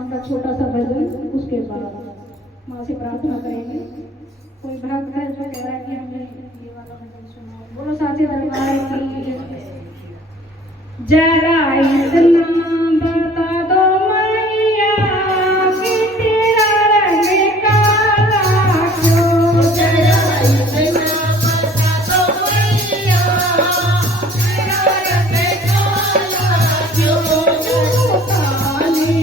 माँ का छोटा सा भजन, उसके बाद माँ से प्रार्थना करेंगे। कोई भक्त है जो कह रहा है कि हमें ये वाला भजन सुनाओ। बोलो साचे दरबार की जरा इतना बता दो मैया कि तेरा रंग काला क्यों। जरा इतना बता दो मैया तेरा रंग काला क्यों। काली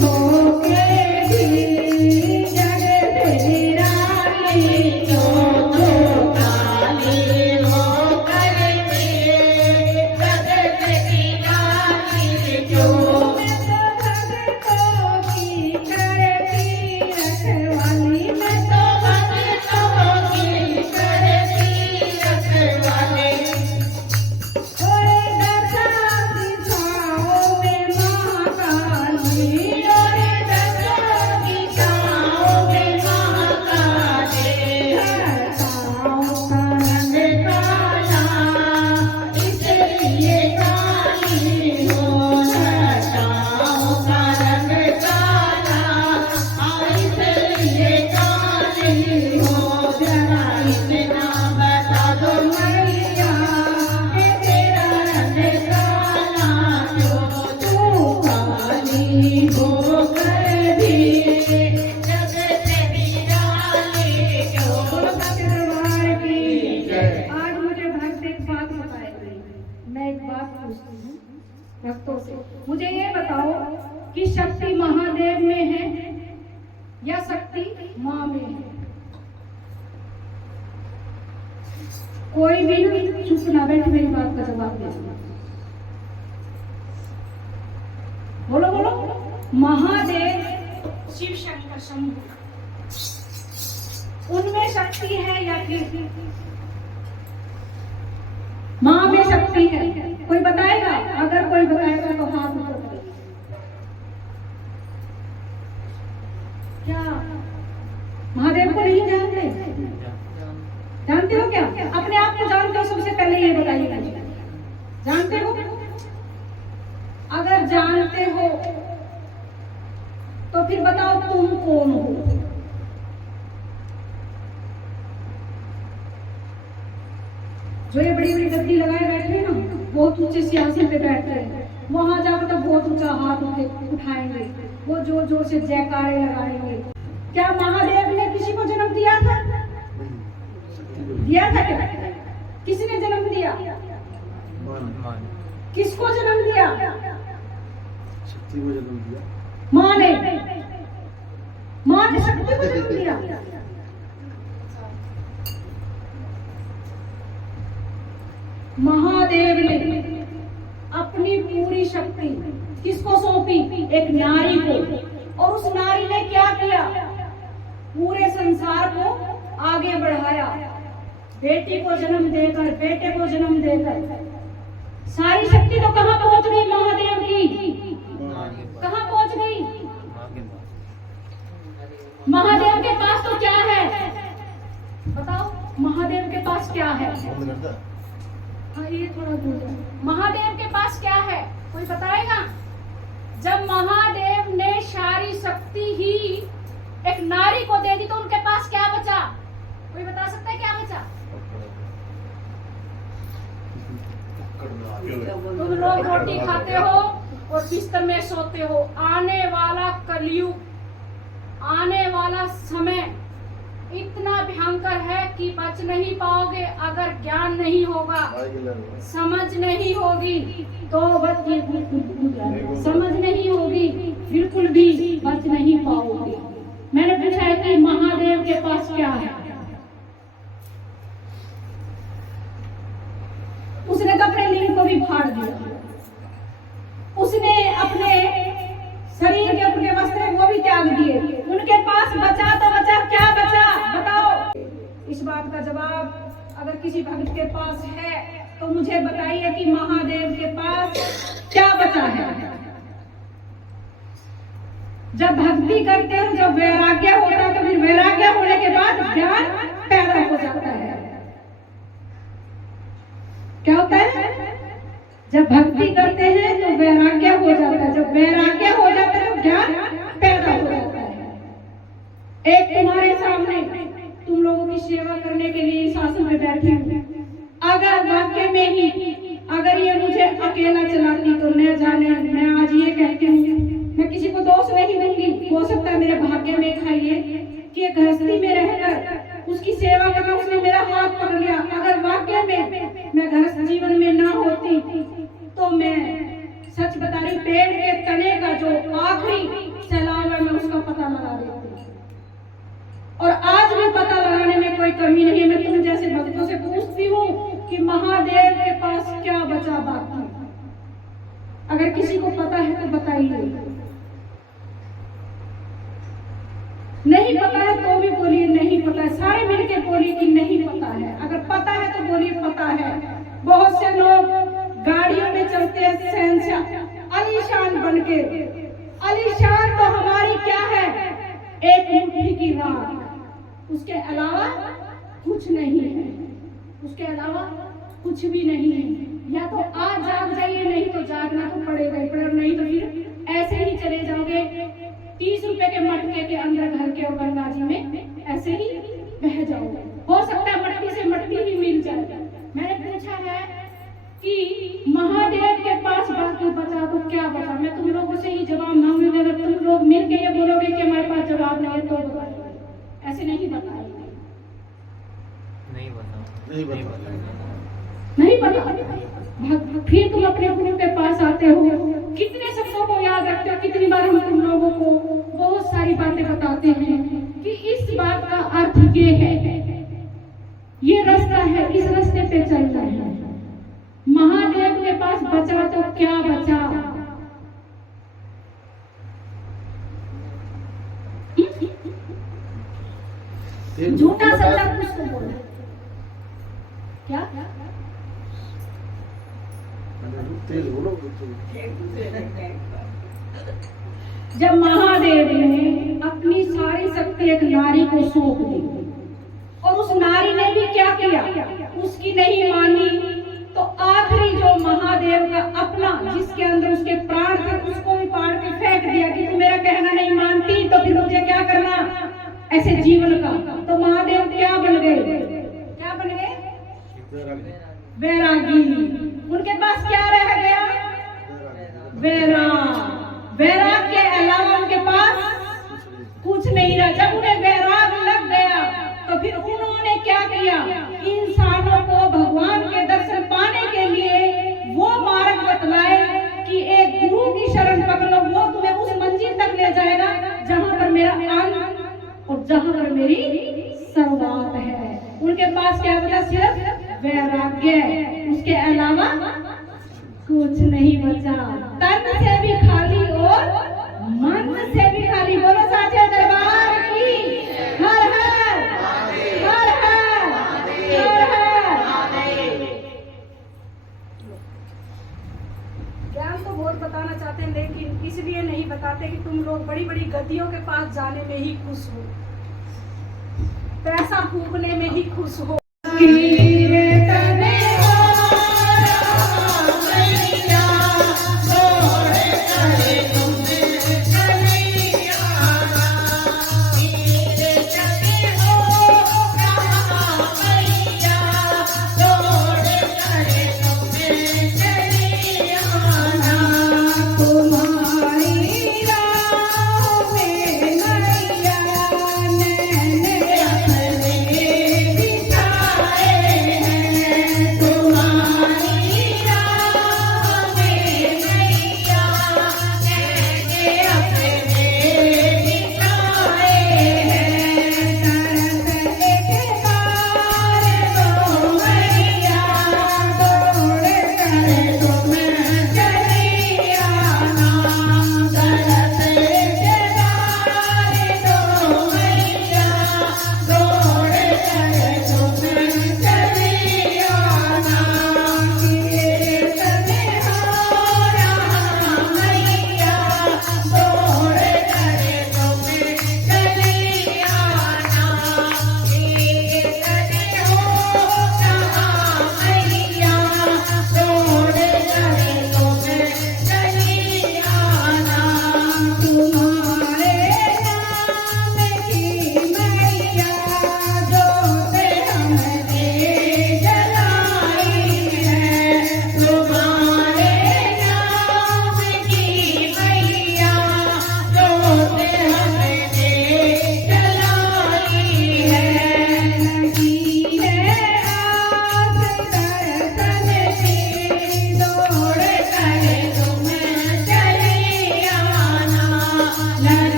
हो भक्तों से मुझे ये बताओ कि शक्ति महादेव में है या शक्ति माँ में है? कोई भी चुप ना बैठ मेरी बात का जवाब दे। बोलो बोलो। महादेव शिव शंकर शंभु उनमें शक्ति है या फिर माँ में शक्ति है? कोई बताएगा? अगर कोई बताएगा तो हाथ ऊपर करें। क्या महादेव को नहीं जानते? जानते हो क्या? अपने आप को जानते हो? सबसे पहले ये बताइए, जानते हो? अगर जानते हो तो फिर बताओ तुम कौन हो? जो ये बड़ी बड़ी गद्दी लगाए बैठे हैं ना, बहुत ऊंचे सियासन पे बैठते हैं, वहां जाकर तो बहुत ऊंचा हाथ उठाएंगे, वो जोर जोर से जयकारे लगाएंगे। क्या महादेव ने किसी को जन्म दिया था? दिया था क्या? किसी ने जन्म दिया? किसको जन्म दिया? दिया? शक्ति को जन्म दिया। माँ ने शक्ति को जन्म दिया। महादेव ने अपनी पूरी शक्ति किसको सौंपी? एक नारी को। और उस नारी ने क्या किया? पूरे संसार को आगे बढ़ाया। बेटी को जन्म देकर, बेटे को जन्म देकर सारी शक्ति तो कहां पहुंच गई महादेव की? कहां पहुंच गई? महादेव के पास तो क्या है? बताओ, महादेव के पास क्या है? हाँ, ये थोड़ा दूर है। महादेव के पास क्या है? कोई बताएगा? जब महादेव ने सारी शक्ति ही एक नारी को दे दी तो उनके पास क्या बचा? कोई बता सकता है क्या बचा? तुम लोग रोटी खाते हो और बिस्तर में सोते हो। आने वाला कलयुग, आने वाला समय इतना भयंकर है कि बच नहीं पाओगे अगर ज्ञान नहीं होगा, समझ नहीं होगी तो समझ नहीं होगी, बिल्कुल भी बच नहीं पाओगे। मैंने पूछा है कि महादेव के पास क्या है? उसने तो अपने लिंग को भी फाड़ दिया। उसने अपने शरीर के अपने वस्त्र वो भी त्याग दिए। उनके पास बचा तो बचा, क्या बचा बताओ? इस बात का जवाब अगर किसी भक्त के पास है तो मुझे बताइए कि महादेव के पास क्या बचा है? जब भक्ति करते हो, जब वैराग्य होता है तो फिर वैराग्य होने के बाद ज्ञान पैदा हो जाता है। क्या होता है? जब भक्ति करते हैं तो वैराग्य हो जाता है, जब वैराग्य हो जाता है तो ज्ञान पैदा हो जाता है। एक तुम्हारे सामने तुम लोगों की सेवा करने के लिए इस आसन में बैठी हूँ। अगर वाक्य में ही अगर ये मुझे अकेला चलाती तो न जाने मैं आज ये कहती हूँ, मैं किसी को दोष नहीं दूंगी। हो सकता है मेरे भाग्य में खाइए कि गृहस्थी में रहकर उसकी सेवा करना, उसने मेरा हाथ पकड़ लिया। अगर वाक्य में मैं गृहस्थ जीवन में ना होती तो मैं सच बता रही, पेड़ के तने का जो आखिरी सैलाब है मैं उसका पता लगा देती। और आज भी पता लगाने में कोई कमी नहीं है। मैं तुम जैसे भक्तों से पूछती हूँ कि महादेव के पास क्या बचा बाकी? अगर किसी को पता है तो बताइए। नहीं पता है तो भी बोलिए नहीं पता है। सारे मिलके बोलिए कि नहीं पता है। अगर पता है तो बोलिए पता है। बहुत से लोग गाड़ियों में चलते हैं शहंशाह आलीशान बनके। आलीशान तो हमारी क्या है? एक मुट्ठी की राख, उसके अलावा कुछ नहीं है। उसके अलावा कुछ भी नहीं है। या तो आज जाग जाइए, नहीं तो जागना तो पड़ेगा ही पड़ेगा, नहीं तो फिर ऐसे ही चले जाओगे 30 रुपए के मटके के अंदर घर के और गंगा जी में ऐसे ही बह जाओगे। हो सकता है मटकी से मटकी ही मिल जाए। मैंने पूछा है कि महादेव के पास बाकी बचा तो क्या बचा? मैं तुम लोगों से ही जवाब मांगूंगी। अगर तुम लोग मिलके ये बोलोगे कि हमारे पास जवाब नहीं है तो बताइए। ऐसे नहीं बताइए। नहीं पता। फिर तुम अपने गुरु के पास आते हो, कितने शब्दों को याद रखते हो? कितनी बार हम तुम लोगों को बहुत सारी बातें बताते हैं कि इस बात का अर्थ ये है, ये रास्ता है, इस रास्ते पे चलना है। महादेव के पास बचा तो क्या बचा? झूठा सच्चा कुछ तो बोला। क्या जब महादेव ने अपनी सारी शक्ति एक नारी को सौंप दी और उस नारी ने भी क्या किया? उसकी नहीं मानी तो आखिरी जो महादेव का अपना जिसके अंदर उसके प्राण थे उसको भी पाड़ के फेंक दिया कि तू मेरा कहना नहीं मानती तो फिर मुझे क्या करना ऐसे जीवन का। तो महादेव क्या बन गए? क्या बन गए? वैरागी। उनके पास क्या रह गया? वैराग। वैराग के अलावा उनके पास कुछ नहीं रहा। जब उन्हें वैराग लग गया तो फिर उन्होंने क्या किया? इंसानों को भगवान के दर्शन पाने के लिए वो मार्ग बतलाए कि कुछ नहीं बचा, तन से भी खाली और मन से भी खाली। बोलो साचे दरबार की हर हर हर हर हर हर। ज्ञान तो बहुत बताना चाहते हैं, लेकिन इसलिए नहीं बताते कि तुम लोग बड़ी बड़ी गद्दियों के पास जाने में ही खुश हो, पैसा फूकने में ही खुश हो।